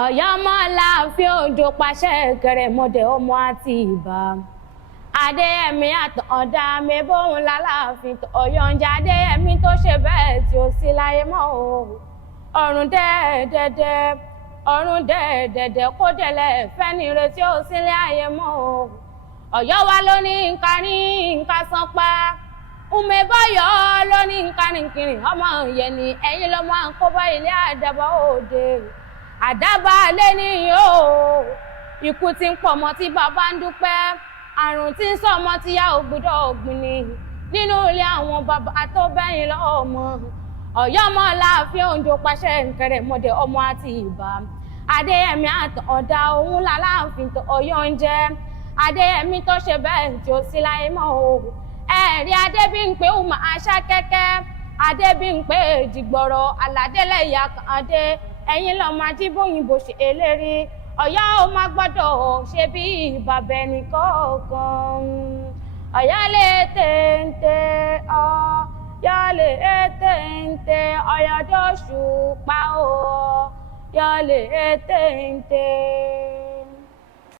Ọ̀yọ́ ọmọ Aláàfin Òjó pàṣẹ kẹrẹmọdé ọmọ Àtìbà. Adéyẹmí àtọ̀ọ̀dá mi bóun lálàáfin Ọ̀yọ́ ń jẹ́ Adéyẹmí tó ṣe bẹ́ẹ̀ tí ó sì láyé mọ́ o. Ọ̀run dẹ́ẹ̀dẹ́dẹ́ ọ̀run dẹ́ẹ̀dẹ́dẹ́ kó délẹ̀ fẹ́ni retí ó sì lé ayé mọ́ o. Ọ̀yọ́ wa ló ní nǹkan ní nǹkan san pa. Umebọ́yọ́ ló ní nǹkan ní kiri ọmọ yẹn ni ẹ̀yin lọ́mọ àǹkóbá ilé àdàbà òde. Àdábà lé níyìn o, ikú tí ń pọ̀ mọ́ tí bàbá ń dúpẹ́, àrùn tí ń sọmọ tí yá ògbúdọ̀ ògbìn ni nínú ilé àwọn bàbá tó bẹ́yìn lọ́mọ. Ọ̀yọ́ ọmọ Aláàfin Òjó pàṣẹ kẹrẹmọdé ọmọ Àtìbà. Adéyẹmí àtọ̀ọ̀dá òun làláàfin tó Ọ̀yọ́ ń jẹ́ Adéyẹmí tó ṣe bẹ́ẹ̀ tí ó sì láyé mọ́ o. Ẹ̀rí Adébímpé ọmọ àṣà kẹ́kẹ́ Adébímpé Èjìgbọ̀rọ̀ Aládélẹ̀ ìyá Kàndé ẹ̀yin lọ́mọ Ajíbóyìnbó ṣe eléri Ọ̀yọ́ ó má gbọ́dọ̀ ṣe bí bàbá ẹnì kọ̀ọ̀kan. Ọ̀yọ́ lè téńté Ọ̀yọ́ lè téńté Ọ̀yọ́ dóṣù pa ó Ọ̀yọ́ lè téńté.